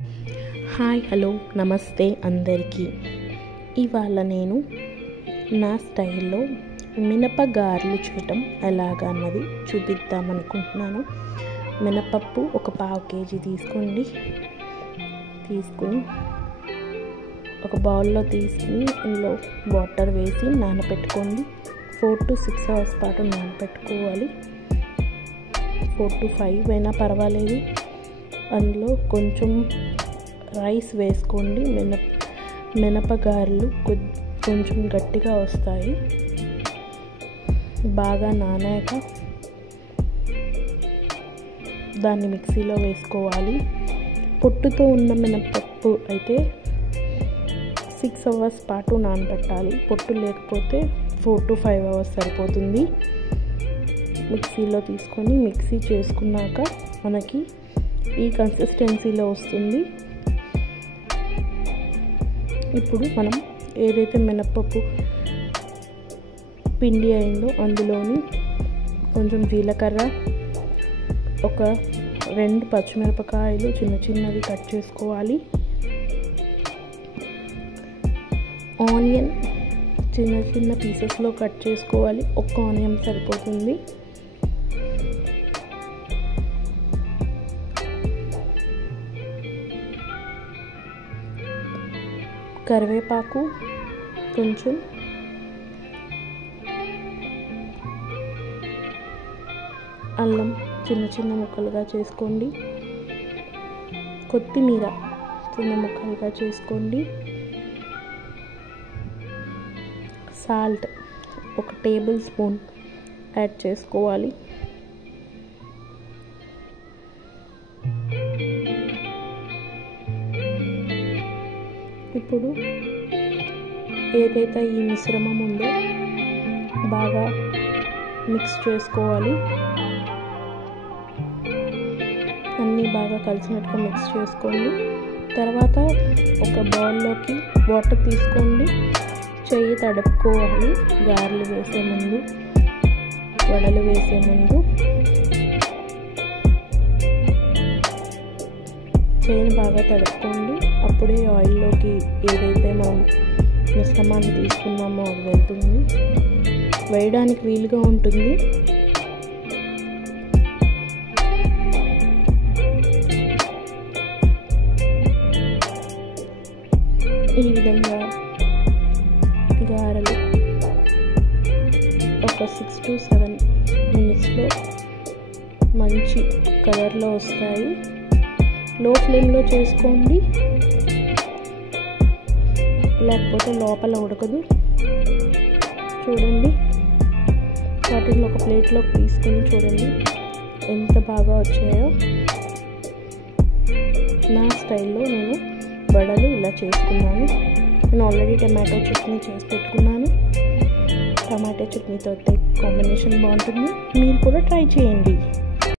Hi hello నమస్తే అందరికీ. ఇవాళ నేను నా స్టైల్లో మినప గారెలు చేయటం ఎలాగన్నది చూపిద్దామనుకుంటున్నాను. మినపప్పు ఒక 1/2 kg తీసుకుని ఒక బౌల్లో తీసుకుని ఇందులో వాటర్ వేసి నానబెట్టుకోండి. 4 to 6 hours పాటు నానబెట్టుకోవాలి. 4 to 5 అయినా పర్వాలేదు. అందులో కొంచెం రైస్ వేసుకోండి. మినపగారెలు కొంచెం గట్టిగా వస్తాయి. బాగా నానాక దాన్ని మిక్సీలో వేసుకోవాలి. పొట్టుతో ఉన్న మినపప్పు అయితే 6 hours పాటు నానబెట్టాలి. పొట్టు లేకపోతే 4 to 5 hours సరిపోతుంది. మిక్సీలో తీసుకొని మిక్సీ చేసుకున్నాక మనకి ఈ కన్సిస్టెన్సీలో వస్తుంది. ఇప్పుడు మనం ఏదైతే మినపప్పు పిండి అయిందో అందులోని కొంచెం జీలకర్ర, ఒక 2 పచ్చిమిరపకాయలు చిన్నవి కట్ చేసుకోవాలి. ఆనియన్ చిన్న పీసెస్లో కట్ చేసుకోవాలి. ఒక్క ఆనియన్ సరిపోతుంది. కరివేపాకు కొంచెం, అల్లం చిన్న ముక్కలుగా చేసుకోండి. కొత్తిమీర చిన్న ముక్కలుగా చేసుకోండి. సాల్ట్ 1 టేబుల్ స్పూన్ యాడ్ చేసుకోవాలి. ఇప్పుడు ఏదైతే ఈ మిశ్రమం ఉందో బాగా మిక్స్ చేసుకోవాలి. అన్నీ బాగా కలిసినట్టుగా మిక్స్ చేసుకోండి. తర్వాత ఒక బౌల్లోకి వాటర్ తీసుకోండి. చెయ్యి తడుపుకోవాలి. గారెలు వేసే ముందు, వడలు వేసే ముందు చెయ్యిని బాగా తడుపుకోండి. అప్పుడే ఆయిల్లోకి ఏదైతే మనం మిశ్రమాన్ని తీసుకున్నామో అది వెళ్తుంది. వేయడానికి వీలుగా ఉంటుంది. ఈ విధంగా గారెలు ఒక 6 to 7 minutesలో మంచి కలర్లో వస్తాయి. లో ఫ్లేమ్లో చేసుకోండి, లేకపోతే లోపల ఉడకదు. చూడండి, వాటిని ఒక ప్లేట్లోకి తీసుకొని చూడండి ఎంత బాగా వచ్చాయో. నా స్టైల్లో నేను వడలు ఇలా చేసుకున్నాను. నేను ఆల్రెడీ టమాటో చట్నీ చేసి పెట్టుకున్నాను. టమాటో చట్నీతో అయితే కాంబినేషన్ బాగుంటుంది. మీరు కూడా ట్రై చేయండి.